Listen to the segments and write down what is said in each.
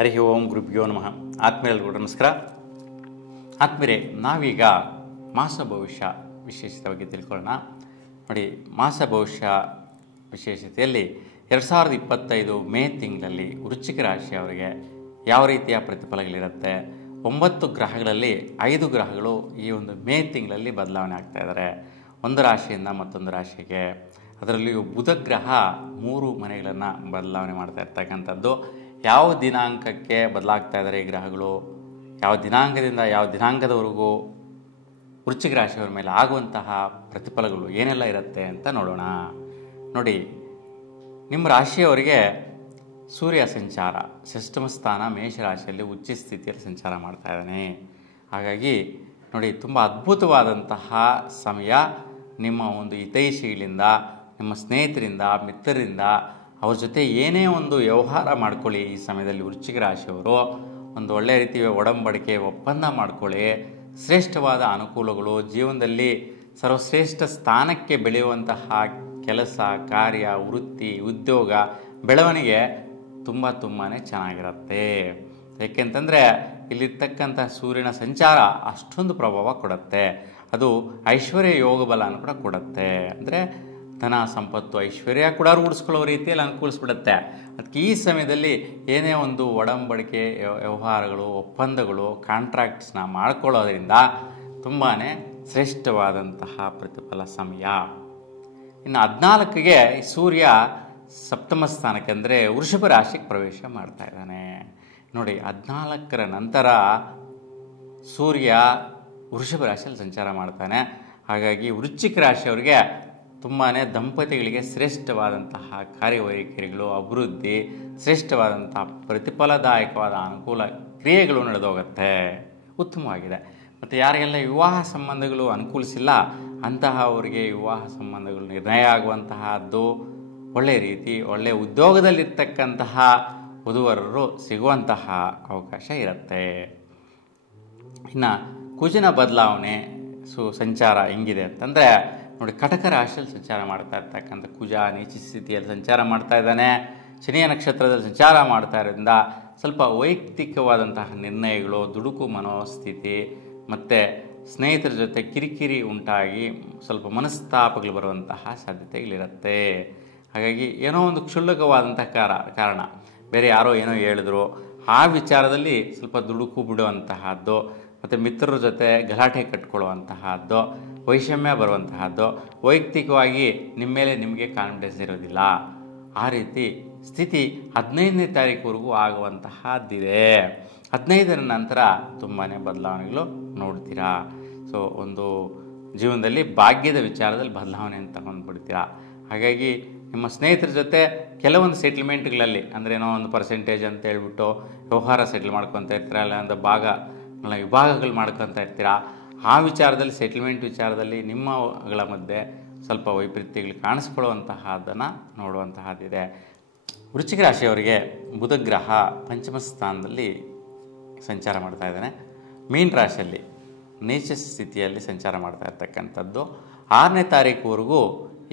ಹರಿ ಓಂ ಗುರುಭ್ಯೋ ನಮಃ. ಆತ್ಮೀಯರಿಗೂ ನಮಸ್ಕಾರ. ಆತ್ಮೀಯರೇ, ನಾವೀಗ ಮಾಸ ಭವಿಷ್ಯ ವಿಶೇಷತೆ ಬಗ್ಗೆ ತಿಳ್ಕೊಳ್ಳೋಣ. ನೋಡಿ, ಮಾಸ ಭವಿಷ್ಯ ವಿಶೇಷತೆಯಲ್ಲಿ 2025 ಮೇ ತಿಂಗಳಲ್ಲಿ ವೃಶ್ಚಿಕ ರಾಶಿಯವರಿಗೆ ಯಾವ ರೀತಿಯ ಪ್ರತಿಫಲಗಳಿರುತ್ತೆ. 9 ಗ್ರಹಗಳಲ್ಲಿ 5 ಗ್ರಹಗಳು ಈ ಒಂದು ಮೇ ತಿಂಗಳಲ್ಲಿ ಬದಲಾವಣೆ ಆಗ್ತಾ ಇದ್ದಾರೆ, ಒಂದು ರಾಶಿಯಿಂದ ಮತ್ತೊಂದು ರಾಶಿಗೆ. ಅದರಲ್ಲಿಯೂ ಬುಧ ಗ್ರಹ 3 ಮನೆಗಳನ್ನು ಬದಲಾವಣೆ ಮಾಡ್ತಾ ಇರ್ತಕ್ಕಂಥದ್ದು. ಯಾವ ದಿನಾಂಕಕ್ಕೆ ಬದಲಾಗ್ತಾ ಇದ್ದಾರೆ ಈ ಗ್ರಹಗಳು, ಯಾವ ದಿನಾಂಕದಿಂದ ಯಾವ ದಿನಾಂಕದವರೆಗೂ ವೃಶ್ಚಿಕ ರಾಶಿಯವರ ಮೇಲೆ ಆಗುವಂತಹ ಪ್ರತಿಫಲಗಳು ಏನೆಲ್ಲ ಇರುತ್ತೆ ಅಂತ ನೋಡೋಣ. ನೋಡಿ, ನಿಮ್ಮ ರಾಶಿಯವರಿಗೆ ಸೂರ್ಯ ಸಂಚಾರ ಷಷ್ಠಮ ಸ್ಥಾನ ಮೇಷರಾಶಿಯಲ್ಲಿ ಉಚ್ಚ ಸ್ಥಿತಿಯಲ್ಲಿ ಸಂಚಾರ ಮಾಡ್ತಾ ಇದ್ದಾನೆ. ಹಾಗಾಗಿ ನೋಡಿ, ತುಂಬ ಅದ್ಭುತವಾದಂತಹ ಸಮಯ. ನಿಮ್ಮ ಒಂದು ಹಿತೈಷಿಗಳಿಂದ, ನಿಮ್ಮ ಸ್ನೇಹಿತರಿಂದ, ಮಿತ್ರರಿಂದ ಅವ್ರ ಜೊತೆ ಏನೇ ಒಂದು ವ್ಯವಹಾರ ಮಾಡ್ಕೊಳ್ಳಿ. ಈ ಸಮಯದಲ್ಲಿ ವೃಶ್ಚಿಕ ರಾಶಿಯವರು ಒಂದು ಒಳ್ಳೆಯ ರೀತಿಯ ಒಡಂಬಡಿಕೆ ಒಪ್ಪಂದ ಮಾಡ್ಕೊಳ್ಳಿ. ಶ್ರೇಷ್ಠವಾದ ಅನುಕೂಲಗಳು, ಜೀವನದಲ್ಲಿ ಸರ್ವಶ್ರೇಷ್ಠ ಸ್ಥಾನಕ್ಕೆ ಬೆಳೆಯುವಂತಹ ಕೆಲಸ ಕಾರ್ಯ, ವೃತ್ತಿ, ಉದ್ಯೋಗ, ಬೆಳವಣಿಗೆ ತುಂಬಾ ಚೆನ್ನಾಗಿರುತ್ತೆ. ಏಕೆಂತಂದರೆ ಇಲ್ಲಿರ್ತಕ್ಕಂಥ ಸೂರ್ಯನ ಸಂಚಾರ ಅಷ್ಟೊಂದು ಪ್ರಭಾವ ಕೊಡುತ್ತೆ. ಅದು ಐಶ್ವರ್ಯ ಯೋಗ ಬಲವನ್ನು ಕೂಡ ಕೊಡುತ್ತೆ. ಅಂದರೆ ಧನ ಸಂಪತ್ತು ಐಶ್ವರ್ಯ ಕೂಡ ರೂಢಿಸ್ಕೊಳ್ಳೋ ರೀತಿಯಲ್ಲಿ ಅನುಕೂಲಿಸ್ಬಿಡುತ್ತೆ. ಅದಕ್ಕೆ ಈ ಸಮಯದಲ್ಲಿ ಏನೇ ಒಂದು ಒಡಂಬಡಿಕೆ ವ್ಯವಹಾರಗಳು, ಒಪ್ಪಂದಗಳು, ಕಾಂಟ್ರಾಕ್ಟ್ಸ್ನ ಮಾಡ್ಕೊಳ್ಳೋದ್ರಿಂದ ತುಂಬಾ ಶ್ರೇಷ್ಠವಾದಂತಹ ಪ್ರತಿಫಲ ಸಮಯ. ಇನ್ನು 14ಗೆ ಸೂರ್ಯ ಸಪ್ತಮ ಸ್ಥಾನಕ್ಕೆ ಅಂದರೆ ವೃಷಭ ರಾಶಿಗೆ ಪ್ರವೇಶ ಮಾಡ್ತಾ ಇದ್ದಾನೆ. ನೋಡಿ, 14ರ ನಂತರ ಸೂರ್ಯ ವೃಷಭ ರಾಶಿಯಲ್ಲಿ ಸಂಚಾರ ಮಾಡ್ತಾನೆ. ಹಾಗಾಗಿ ವೃಶ್ಚಿಕ ರಾಶಿಯವರಿಗೆ ತುಂಬಾ ದಂಪತಿಗಳಿಗೆ ಶ್ರೇಷ್ಠವಾದಂತಹ ಕಾರ್ಯವೈಖರಿಗಳು, ಅಭಿವೃದ್ಧಿ, ಶ್ರೇಷ್ಠವಾದಂತಹ ಪ್ರತಿಫಲದಾಯಕವಾದ ಅನುಕೂಲ ಕ್ರಿಯೆಗಳು ನಡೆದೋಗುತ್ತೆ. ಉತ್ತಮವಾಗಿದೆ. ಮತ್ತು ಯಾರಿಗೆಲ್ಲ ವಿವಾಹ ಸಂಬಂಧಗಳು ಅನುಕೂಲಿಸಿಲ್ಲ ಅಂತಹ ಅವರಿಗೆ ವಿವಾಹ ಸಂಬಂಧಗಳು ನಿರ್ಣಯ ಆಗುವಂತಹದ್ದು, ಒಳ್ಳೆಯ ರೀತಿ ಒಳ್ಳೆಯ ಉದ್ಯೋಗದಲ್ಲಿರ್ತಕ್ಕಂತಹ ವಧುವರರು ಸಿಗುವಂತಹ ಅವಕಾಶ ಇರುತ್ತೆ. ಇನ್ನು ಕುಜನ ಬದಲಾವಣೆ ಸಂಚಾರ ಹೆಂಗಿದೆ ಅಂತಂದರೆ ನೋಡಿ, ಕಟಕ ರಾಶಿಯಲ್ಲಿ ಸಂಚಾರ ಮಾಡ್ತಾ ಇರ್ತಕ್ಕಂಥ ಕುಜ ನೀಚ ಸ್ಥಿತಿಯಲ್ಲಿ ಸಂಚಾರ ಮಾಡ್ತಾ ಇದ್ದಾನೆ. ಶನಿಯ ನಕ್ಷತ್ರದಲ್ಲಿ ಸಂಚಾರ ಮಾಡ್ತಾ ಇರೋದ್ರಿಂದ ಸ್ವಲ್ಪ ವೈಯಕ್ತಿಕವಾದಂತಹ ನಿರ್ಣಯಗಳು, ದುಡುಕು ಮನೋಸ್ಥಿತಿ ಮತ್ತು ಸ್ನೇಹಿತರ ಜೊತೆ ಕಿರಿಕಿರಿ ಉಂಟಾಗಿ ಸ್ವಲ್ಪ ಮನಸ್ತಾಪಗಳು ಬರುವಂತಹ ಸಾಧ್ಯತೆಗಳಿರುತ್ತೆ. ಹಾಗಾಗಿ ಏನೋ ಒಂದು ಕ್ಷುಲ್ಲಕವಾದಂತಹ ಕಾರಣ, ಬೇರೆ ಯಾರೋ ಏನೋ ಹೇಳಿದ್ರು ಆ ವಿಚಾರದಲ್ಲಿ ಸ್ವಲ್ಪ ದುಡುಕು ಬಿಡುವಂತಹದ್ದು, ಮತ್ತು ಮಿತ್ರರ ಜೊತೆ ಗಲಾಟೆ ಕಟ್ಕೊಳ್ಳುವಂತಹದ್ದು, ವೈಷಮ್ಯ ಬರುವಂತಹದ್ದು, ವೈಯಕ್ತಿಕವಾಗಿ ನಿಮ್ಮ ಮೇಲೆ ನಿಮಗೆ ಕಾನ್ಫಿಡೆನ್ಸ್ ಇರೋದಿಲ್ಲ. ಆ ರೀತಿ ಸ್ಥಿತಿ 15ನೇ ತಾರೀಕುವರೆಗೂ ಆಗುವಂತಹದ್ದಿದೆ. 15ರ ನಂತರ ತುಂಬಾ ಬದಲಾವಣೆಗಳು ನೋಡ್ತೀರಾ. ಸೊ ಒಂದು ಜೀವನದಲ್ಲಿ ಭಾಗ್ಯದ ವಿಚಾರದಲ್ಲಿ ಬದಲಾವಣೆಯನ್ನು ತಗೊಂಡ್ಬಿಡ್ತೀರಾ. ಹಾಗಾಗಿ ನಿಮ್ಮ ಸ್ನೇಹಿತರ ಜೊತೆ ಕೆಲವೊಂದು ಸೆಟ್ಲ್ಮೆಂಟ್ಗಳಲ್ಲಿ, ಅಂದರೆ ಏನೋ ಒಂದು ಪರ್ಸೆಂಟೇಜ್ ಅಂತ ಹೇಳ್ಬಿಟ್ಟು ವ್ಯವಹಾರ ಸೆಟ್ಲ್ ಮಾಡ್ಕೊತಾ ಇರ್ತೀರಾ, ಇಲ್ಲ ಒಂದು ವಿಭಾಗಗಳು ಮಾಡ್ಕೊತಾ ಇರ್ತೀರಾ. ಆ ವಿಚಾರದಲ್ಲಿ, ಸೆಟ್ಲ್ಮೆಂಟ್ ವಿಚಾರದಲ್ಲಿ ನಿಮ್ಮಗಳ ಮಧ್ಯೆ ಸ್ವಲ್ಪ ವೈಪರೀತ್ಯಗಳು ಕಾಣಿಸ್ಕೊಳ್ಳುವಂತಹದ್ದನ್ನು ನೋಡುವಂತಹದ್ದಿದೆ. ವೃಶ್ಚಿಕ ರಾಶಿಯವರಿಗೆ ಬುಧ ಗ್ರಹ ಪಂಚಮ ಸ್ಥಾನದಲ್ಲಿ ಸಂಚಾರ ಮಾಡ್ತಾ ಇದ್ದಾನೆ. ಮೀನ ರಾಶಿಯಲ್ಲಿ ನೀಚ ಸ್ಥಿತಿಯಲ್ಲಿ ಸಂಚಾರ ಮಾಡ್ತಾ ಇರ್ತಕ್ಕಂಥದ್ದು. 6ನೇ ತಾರೀಕುವರೆಗೂ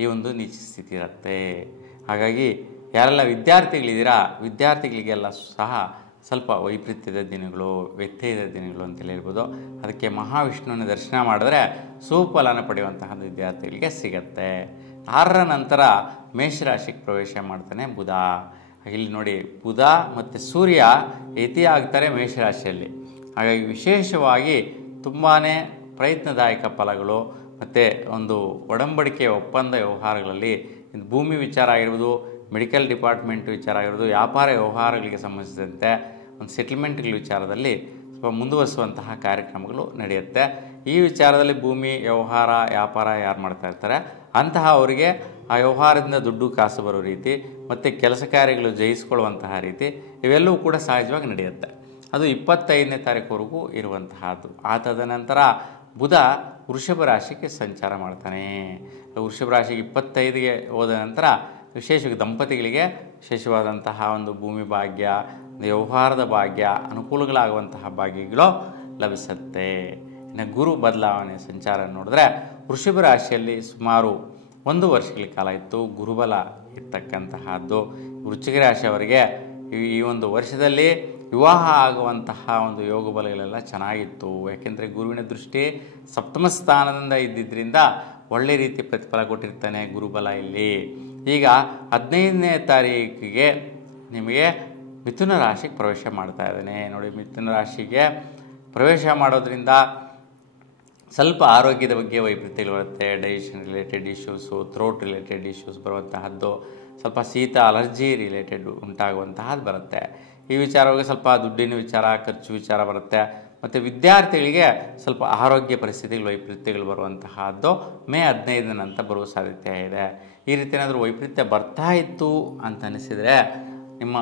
ಈ ಒಂದು ನೀಚ ಸ್ಥಿತಿ ಇರುತ್ತೆ. ಹಾಗಾಗಿ ಯಾರೆಲ್ಲ ವಿದ್ಯಾರ್ಥಿಗಳಿದ್ದೀರಾ, ವಿದ್ಯಾರ್ಥಿಗಳಿಗೆಲ್ಲ ಸಹ ಸ್ವಲ್ಪ ವೈಪರೀತ್ಯದ ದಿನಗಳು, ವ್ಯತ್ಯಯದ ದಿನಗಳು ಅಂತೇಳಿ ಹೇಳ್ಬೋದು. ಅದಕ್ಕೆ ಮಹಾವಿಷ್ಣುವಿನ ದರ್ಶನ ಮಾಡಿದ್ರೆ ಸುಫಲನ ಪಡೆಯುವಂತಹ ವಿದ್ಯಾರ್ಥಿಗಳಿಗೆ ಸಿಗತ್ತೆ. 6ರ ನಂತರ ಮೇಷರಾಶಿಗೆ ಪ್ರವೇಶ ಮಾಡ್ತಾನೆ ಬುಧ. ಇಲ್ಲಿ ನೋಡಿ, ಬುಧ ಮತ್ತು ಸೂರ್ಯ ಯತಿ ಆಗ್ತಾರೆ ಮೇಷರಾಶಿಯಲ್ಲಿ. ಹಾಗಾಗಿ ವಿಶೇಷವಾಗಿ ತುಂಬಾ ಪ್ರಯತ್ನದಾಯಕ ಫಲಗಳು ಮತ್ತು ಒಂದು ಒಡಂಬಡಿಕೆ ಒಪ್ಪಂದ ವ್ಯವಹಾರಗಳಲ್ಲಿ ಭೂಮಿ ವಿಚಾರ ಆಗಿರ್ಬೋದು, ಮೆಡಿಕಲ್ ಡಿಪಾರ್ಟ್ಮೆಂಟ್ ವಿಚಾರ ಆಗಿರ್ಬೋದು, ವ್ಯಾಪಾರ ವ್ಯವಹಾರಗಳಿಗೆ ಸಂಬಂಧಿಸಿದಂತೆ ಒಂದು ಸೆಟ್ಲ್ಮೆಂಟ್ಗಳ ವಿಚಾರದಲ್ಲಿ ಸ್ವಲ್ಪ ಮುಂದುವರಿಸುವಂತಹ ಕಾರ್ಯಕ್ರಮಗಳು ನಡೆಯುತ್ತೆ. ಈ ವಿಚಾರದಲ್ಲಿ ಭೂಮಿ ವ್ಯವಹಾರ ವ್ಯಾಪಾರ ಯಾರು ಮಾಡ್ತಾ ಇರ್ತಾರೆ ಅಂತಹ ಅವರಿಗೆ ಆ ವ್ಯವಹಾರದಿಂದ ದುಡ್ಡು ಕಾಸು ಬರೋ ರೀತಿ ಮತ್ತು ಕೆಲಸ ಕಾರ್ಯಗಳು ಜಯಿಸ್ಕೊಳ್ಳುವಂತಹ ರೀತಿ ಇವೆಲ್ಲವೂ ಕೂಡ ಸಹಜವಾಗಿ ನಡೆಯುತ್ತೆ. ಅದು 25ನೇ ತಾರೀಕುವರೆಗೂ ಇರುವಂತಹದ್ದು. ತದನಂತರ ಬುಧ ವೃಷಭ ರಾಶಿಗೆ ಸಂಚಾರ ಮಾಡ್ತಾನೆ. ವೃಷಭ ರಾಶಿಗೆ 25ಗೆ ಹೋದ ನಂತರ ವಿಶೇಷವಾಗಿ ದಂಪತಿಗಳಿಗೆ ವಿಶೇಷವಾದಂತಹ ಒಂದು ಭೂಮಿ ಭಾಗ್ಯ, ವ್ಯವಹಾರದ ಭಾಗ್ಯ, ಅನುಕೂಲಗಳಾಗುವಂತಹ ಭಾಗ್ಯಗಳು ಲಭಿಸುತ್ತೆ. ಇನ್ನು ಗುರು ಬದಲಾವಣೆ ಸಂಚಾರ ನೋಡಿದ್ರೆ ವೃಷಭ ರಾಶಿಯಲ್ಲಿ ಸುಮಾರು 1 ವರ್ಷಗಳ ಕಾಲ ಇತ್ತು ಗುರುಬಲ ಇರ್ತಕ್ಕಂತಹದ್ದು. ವೃಶ್ಚಿಕ ರಾಶಿಯವರಿಗೆ ಈ ಒಂದು ವರ್ಷದಲ್ಲಿ ವಿವಾಹ ಆಗುವಂತಹ ಒಂದು ಯೋಗ ಬಲಗಳೆಲ್ಲ ಚೆನ್ನಾಗಿತ್ತು. ಯಾಕೆಂದರೆ ಗುರುವಿನ ದೃಷ್ಟಿ ಸಪ್ತಮ ಸ್ಥಾನದಿಂದ ಇದ್ದಿದ್ದರಿಂದ ಒಳ್ಳೆ ರೀತಿ ಪ್ರತಿಫಲ ಕೊಟ್ಟಿರ್ತಾನೆ ಗುರುಬಲ ಇಲ್ಲಿ. ಈಗ 15ನೇ ತಾರೀಕಿಗೆ ನಿಮಗೆ ಮಿಥುನ ರಾಶಿಗೆ ಪ್ರವೇಶ ಮಾಡ್ತಾ ಇದ್ದಾನೆ. ನೋಡಿ, ಮಿಥುನ ರಾಶಿಗೆ ಪ್ರವೇಶ ಮಾಡೋದ್ರಿಂದ ಸ್ವಲ್ಪ ಆರೋಗ್ಯದ ಬಗ್ಗೆ ವೈಪರೀತ್ಯಗಳು ಬರುತ್ತೆ. Digestion related issues, throat related issues ಬರುವಂತಹದ್ದು, ಸ್ವಲ್ಪ ಶೀತ ಅಲರ್ಜಿ ರಿಲೇಟೆಡ್ ಉಂಟಾಗುವಂತಹದ್ದು ಬರುತ್ತೆ. ಈ ವಿಚಾರವಾಗಿ ಸ್ವಲ್ಪ ದುಡ್ಡಿನ ವಿಚಾರ, ಖರ್ಚು ವಿಚಾರ ಬರುತ್ತೆ. ಮತ್ತು ವಿದ್ಯಾರ್ಥಿಗಳಿಗೆ ಸ್ವಲ್ಪ ಆರೋಗ್ಯ ಪರಿಸ್ಥಿತಿಗಳು ವೈಪರೀತ್ಯಗಳು ಬರುವಂತಹದ್ದು ಮೇ 15 ನಂತರ ಬರುವ ಸಾಧ್ಯತೆ ಇದೆ. ಈ ರೀತಿ ಏನಾದರೂ ವೈಪರೀತ್ಯ ಬರ್ತಾ ಇತ್ತು ಅಂತ ಅನಿಸಿದರೆ ನಿಮ್ಮ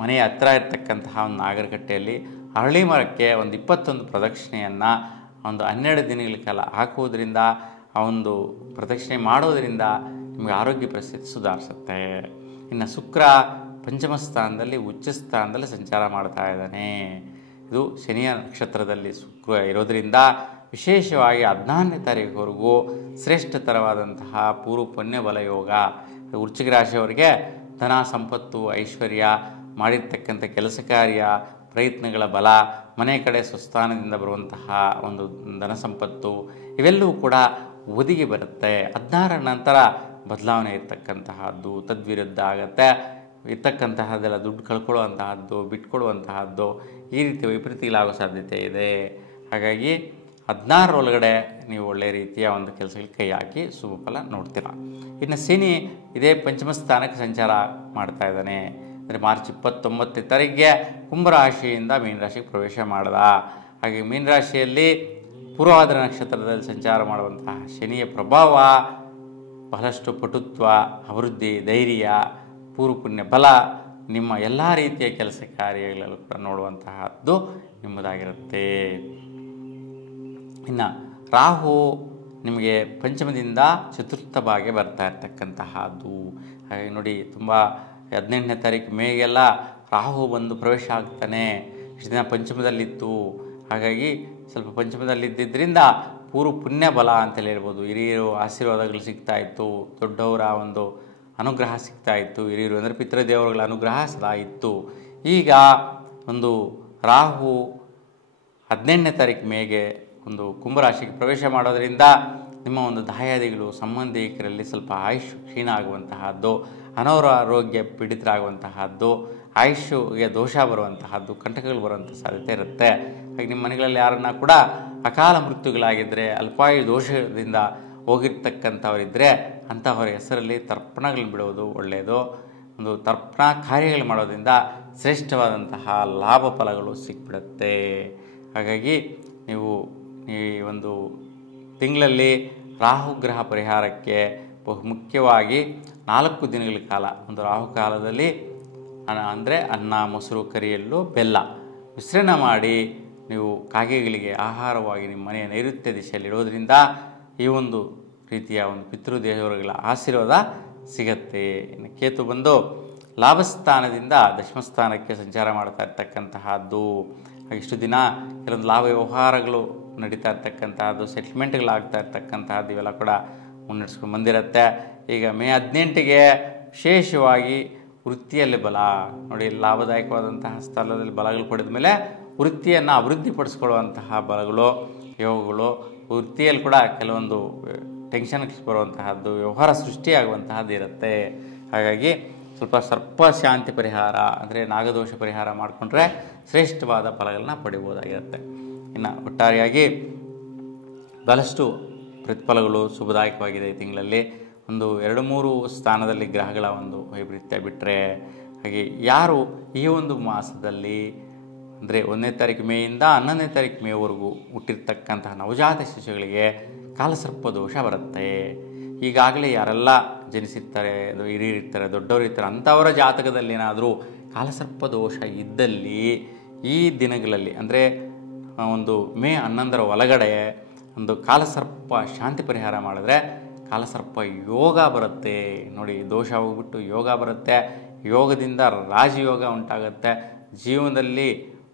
ಮನೆಯ ಹತ್ತಿರ ಇರ್ತಕ್ಕಂತಹ ಒಂದು ನಾಗರಕಟ್ಟೆಯಲ್ಲಿ ಅರಳಿ ಮರಕ್ಕೆ ಒಂದು 21 ಪ್ರದಕ್ಷಿಣೆಯನ್ನು ಒಂದು 12 ದಿನಗಳ ಕಾಲ ಹಾಕುವುದರಿಂದ, ಆ ಒಂದು ಪ್ರದಕ್ಷಿಣೆ ಮಾಡೋದರಿಂದ ನಿಮಗೆ ಆರೋಗ್ಯ ಪರಿಸ್ಥಿತಿ ಸುಧಾರಿಸುತ್ತೆ. ಇನ್ನು ಶುಕ್ರ ಪಂಚಮ ಸ್ಥಾನದಲ್ಲಿ ಉಚ್ಚ ಸ್ಥಾನದಲ್ಲಿ ಸಂಚಾರ ಮಾಡ್ತಾ ಇದ್ದಾನೆ. ಇದು ಶನಿಯ ನಕ್ಷತ್ರದಲ್ಲಿ ಶುಕ್ರ ಇರೋದರಿಂದ ವಿಶೇಷವಾಗಿ 14ನೇ ತಾರೀಕುವರೆಗೂ ಶ್ರೇಷ್ಠತರವಾದಂತಹ ಪೂರ್ವ ಪುಣ್ಯ ಬಲ ಯೋಗ. ವೃಶ್ಚಿಕ ರಾಶಿಯವರಿಗೆ ಧನ, ಸಂಪತ್ತು, ಐಶ್ವರ್ಯ, ಮಾಡಿರ್ತಕ್ಕಂಥ ಕೆಲಸ ಕಾರ್ಯ, ಪ್ರಯತ್ನಗಳ ಬಲ, ಮನೆ ಕಡೆ ಸ್ವಸ್ಥಾನದಿಂದ ಬರುವಂತಹ ಒಂದು ಧನ ಸಂಪತ್ತು ಇವೆಲ್ಲವೂ ಕೂಡ ಒದಗಿ ಬರುತ್ತೆ. 16ರ ನಂತರ ಬದಲಾವಣೆ ಇರ್ತಕ್ಕಂತಹದ್ದು, ತದ್ವಿರುದ್ಧ ಆಗುತ್ತೆ. ಇರ್ತಕ್ಕಂತಹದ್ದೆಲ್ಲ ದುಡ್ಡು ಕಳ್ಕೊಳ್ಳುವಂತಹದ್ದು, ಬಿಟ್ಕೊಡುವಂತಹದ್ದು, ಈ ರೀತಿ ವೈಪರೀತ್ಯಗಳಾಗೋ ಸಾಧ್ಯತೆ ಇದೆ. ಹಾಗಾಗಿ 16 ಒಳಗಡೆ ನೀವು ಒಳ್ಳೆಯ ರೀತಿಯ ಒಂದು ಕೆಲಸಗಳಿಗೆ ಕೈ ಹಾಕಿ ಶುಭ ಫಲ ನೋಡ್ತೀರ. ಇನ್ನು ಶನಿ ಇದೇ ಪಂಚಮ ಸ್ಥಾನಕ್ಕೆ ಸಂಚಾರ ಮಾಡ್ತಾ ಇದ್ದಾನೆ. ಅಂದರೆ ಮಾರ್ಚ್ 29ನೇ ತಾರೀಕಿಗೆ ಕುಂಭರಾಶಿಯಿಂದ ಮೀನರಾಶಿಗೆ ಪ್ರವೇಶ ಮಾಡ್ದ. ಹಾಗೆ ಮೀನರಾಶಿಯಲ್ಲಿ ಪೂರ್ವಾದ್ರ ನಕ್ಷತ್ರದಲ್ಲಿ ಸಂಚಾರ ಮಾಡುವಂತಹ ಶನಿಯ ಪ್ರಭಾವ ಬಹಳಷ್ಟು ಪಟುತ್ವ, ಅಭಿವೃದ್ಧಿ, ಧೈರ್ಯ, ಪೂರ್ವ ಪುಣ್ಯ ಬಲ, ನಿಮ್ಮ ಎಲ್ಲ ರೀತಿಯ ಕೆಲಸ ಕಾರ್ಯಗಳಲ್ಲೂ ಕೂಡ ನೋಡುವಂತಹದ್ದು ನಿಮ್ಮದಾಗಿರುತ್ತೆ. ಇನ್ನು ರಾಹು ನಿಮಗೆ ಪಂಚಮದಿಂದ ಚತುರ್ಥ ಭಾಗ ಬರ್ತಾ ಇರ್ತಕ್ಕಂತಹದ್ದು. ಹಾಗೆ ನೋಡಿ, ತುಂಬ 18ನೇ ತಾರೀಕು ಮೇಗೆಲ್ಲ ರಾಹು ಬಂದು ಪ್ರವೇಶ ಆಗ್ತಾನೆ. ಇಷ್ಟು ದಿನ ಪಂಚಮದಲ್ಲಿತ್ತು. ಹಾಗಾಗಿ ಸ್ವಲ್ಪ ಪಂಚಮದಲ್ಲಿದ್ದರಿಂದ ಪೂರ್ವ ಪುಣ್ಯ ಬಲ ಅಂತೇಳಿ ಹೇಳ್ಬೋದು. ಹಿರಿಯರು ಆಶೀರ್ವಾದಗಳು ಸಿಗ್ತಾ ಇತ್ತು, ದೊಡ್ಡವರ ಒಂದು ಅನುಗ್ರಹ ಸಿಗ್ತಾ ಇತ್ತು. ಹಿರಿಯರು ಅಂದರೆ ಪಿತೃದೇವರುಗಳ ಅನುಗ್ರಹ ಸದಾ ಇತ್ತು. ಈಗ ಒಂದು ರಾಹು 18ನೇ ತಾರೀಕು ಮೇಗೆ ಒಂದು ಕುಂಭರಾಶಿಗೆ ಪ್ರವೇಶ ಮಾಡೋದರಿಂದ ನಿಮ್ಮ ಒಂದು ದಾಯಾದಿಗಳು, ಸಂಬಂಧಿಕರಲ್ಲಿ ಸ್ವಲ್ಪ ಆಯುಷ್ ಕ್ಷೀಣ ಆಗುವಂತಹದ್ದು, ಅನಾರೋಗ್ಯ ಪೀಡಿತರಾಗುವಂತಹದ್ದು, ಆಯುಷ್ಗೆ ದೋಷ ಬರುವಂತಹದ್ದು, ಕಂಟಕಗಳು ಬರುವಂಥ ಸಾಧ್ಯತೆ ಇರುತ್ತೆ. ಹಾಗೆ ನಿಮ್ಮ ಮನೆಗಳಲ್ಲಿ ಯಾರನ್ನ ಕೂಡ ಅಕಾಲ ಮೃತ್ಯುಗಳಾಗಿದ್ದರೆ, ಅಲ್ಪಾಯು ದೋಷದಿಂದ ಹೋಗಿರ್ತಕ್ಕಂಥವರಿದ್ದರೆ ಅಂಥವರ ಹೆಸರಲ್ಲಿ ತರ್ಪಣಗಳನ್ನು ಬಿಡುವುದು ಒಳ್ಳೆಯದು. ಒಂದು ತರ್ಪಣ ಕಾರ್ಯಗಳು ಮಾಡೋದ್ರಿಂದ ಶ್ರೇಷ್ಠವಾದಂತಹ ಲಾಭ ಫಲಗಳು ಸಿಕ್ಬಿಡುತ್ತೆ. ಹಾಗಾಗಿ ನೀವು ಈ ಒಂದು ತಿಂಗಳಲ್ಲಿ ರಾಹುಗ್ರಹ ಪರಿಹಾರಕ್ಕೆ ಬಹುಮುಖ್ಯವಾಗಿ 4 ದಿನಗಳ ಕಾಲ ಒಂದು ರಾಹುಕಾಲದಲ್ಲಿ ಅಂದರೆ ಅನ್ನ, ಮೊಸರು, ಕರಿಯಲ್ಲು, ಬೆಲ್ಲ ಮಿಶ್ರಣ ಮಾಡಿ ನೀವು ಕಾಗೆಗಳಿಗೆ ಆಹಾರವಾಗಿ ನಿಮ್ಮ ಮನೆಯ ನೈಋತ್ಯ ದಿಶೆಯಲ್ಲಿ ಇಡೋದ್ರಿಂದ ಈ ಒಂದು ರೀತಿಯ ಒಂದು ಪಿತೃದೇವರುಗಳ ಆಶೀರ್ವಾದ ಸಿಗತ್ತೆ. ಇನ್ನು ಕೇತು ಬಂದು ಲಾಭಸ್ಥಾನದಿಂದ ದಶಮಸ್ಥಾನಕ್ಕೆ ಸಂಚಾರ ಮಾಡ್ತಾ ಇರ್ತಕ್ಕಂತಹದ್ದು. ಇಷ್ಟು ದಿನ ಕೆಲವೊಂದು ಲಾಭ ವ್ಯವಹಾರಗಳು ನಡೀತಾ ಇರ್ತಕ್ಕಂತಹದ್ದು, ಸೆಟ್ಲ್ಮೆಂಟ್ಗಳಾಗ್ತಾ ಇರ್ತಕ್ಕಂತಹದ್ದು ಇವೆಲ್ಲ ಕೂಡ ಮುನ್ನಡೆಸ್ಕೊಂಡು ಬಂದಿರುತ್ತೆ. ಈಗ ಮೇ 18ಗೆ ವಿಶೇಷವಾಗಿ ವೃತ್ತಿಯಲ್ಲಿ ಬಲ ನೋಡಿ, ಲಾಭದಾಯಕವಾದಂತಹ ಸ್ಥಳದಲ್ಲಿ ಬಲಗಳು ಪಡೆದ ಮೇಲೆ ವೃತ್ತಿಯನ್ನು ಅಭಿವೃದ್ಧಿಪಡಿಸ್ಕೊಳ್ಳುವಂತಹ ಬಲಗಳು, ಯೋಗಗಳು, ವೃತ್ತಿಯಲ್ಲಿ ಕೂಡ ಕೆಲವೊಂದು ಟೆನ್ಷನ್ ಬರುವಂತಹದ್ದು, ವ್ಯವಹಾರ ಸೃಷ್ಟಿಯಾಗುವಂತಹದ್ದು ಇರುತ್ತೆ. ಹಾಗಾಗಿ ಸ್ವಲ್ಪ ಸರ್ಪ ಶಾಂತಿ ಪರಿಹಾರ ಅಂದರೆ ನಾಗದೋಷ ಪರಿಹಾರ ಮಾಡಿಕೊಂಡ್ರೆ ಶ್ರೇಷ್ಠವಾದ ಫಲಗಳನ್ನ ಪಡಿಬೋದಾಗಿರುತ್ತೆ. ಇನ್ನು ಒಟ್ಟಾರೆಯಾಗಿ ಬಹಳಷ್ಟು ಪ್ರತಿಫಲಗಳು ಶುಭದಾಯಕವಾಗಿದೆ ಈ ತಿಂಗಳಲ್ಲಿ. ಒಂದು 2-3 ಸ್ಥಾನದಲ್ಲಿ ಗ್ರಹಗಳ ಒಂದು ವೈಪರೀತ್ಯ ಬಿಟ್ಟರೆ, ಹಾಗೆ ಯಾರು ಈ ಒಂದು ಮಾಸದಲ್ಲಿ ಅಂದರೆ 1ನೇ ತಾರೀಕು ಮೇಯಿಂದ 11ನೇ ತಾರೀಕು ಮೇವರೆಗೂ ಹುಟ್ಟಿರ್ತಕ್ಕಂತಹ ನವಜಾತ ಶಿಶುಗಳಿಗೆ ಕಾಲಸರ್ಪ ದೋಷ ಬರುತ್ತೆ. ಈಗಾಗಲೇ ಯಾರೆಲ್ಲ ಜನಿಸಿರ್ತಾರೆ, ಅದು ಹಿರಿಯರಿರ್ತಾರೆ, ದೊಡ್ಡವರು ಇರ್ತಾರೆ, ಅಂಥವರ ಜಾತಕದಲ್ಲಿ ಏನಾದರೂ ಕಾಲಸರ್ಪ ದೋಷ ಇದ್ದಲ್ಲಿ ಈ ದಿನಗಳಲ್ಲಿ ಅಂದರೆ ಒಂದು ಮೇ 11ರ ಒಳಗಡೆ ಒಂದು ಕಾಲಸರ್ಪ ಶಾಂತಿ ಪರಿಹಾರ ಮಾಡಿದ್ರೆ ಕಾಲಸರ್ಪ ಯೋಗ ಬರುತ್ತೆ. ನೋಡಿ, ದೋಷ ಹೋಗ್ಬಿಟ್ಟು ಯೋಗ ಬರುತ್ತೆ. ಯೋಗದಿಂದ ರಾಜಯೋಗ ಉಂಟಾಗುತ್ತೆ. ಜೀವನದಲ್ಲಿ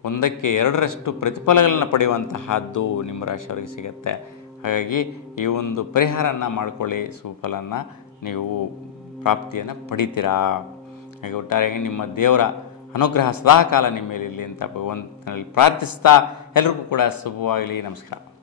1ಕ್ಕೆ 2ರಷ್ಟು ಪ್ರತಿಫಲಗಳನ್ನು ಪಡೆಯುವಂತಹದ್ದು ನಿಮ್ಮ ರಾಶಿಯವರಿಗೆ ಸಿಗುತ್ತೆ. ಹಾಗಾಗಿ ಈ ಒಂದು ಪರಿಹಾರನ ಮಾಡ್ಕೊಳ್ಳಿ, ಸುಫಲನ ನೀವು ಪ್ರಾಪ್ತಿಯನ್ನು ಪಡಿತೀರಾ. ಹಾಗೆ ಒಟ್ಟಾರೆಯಾಗಿ ನಿಮ್ಮ ದೇವರ ಅನುಗ್ರಹ ಸದಾಕಾಲ ನಿಮ್ಮ ಮೇಲೆ ಇರಲಿ ಅಂತ ಭಗವಂತನಲ್ಲಿ ಪ್ರಾರ್ಥಿಸ್ತಾ ಎಲ್ರಿಗೂ ಕೂಡ ಶುಭವಾಗಲಿ. ನಮಸ್ಕಾರ.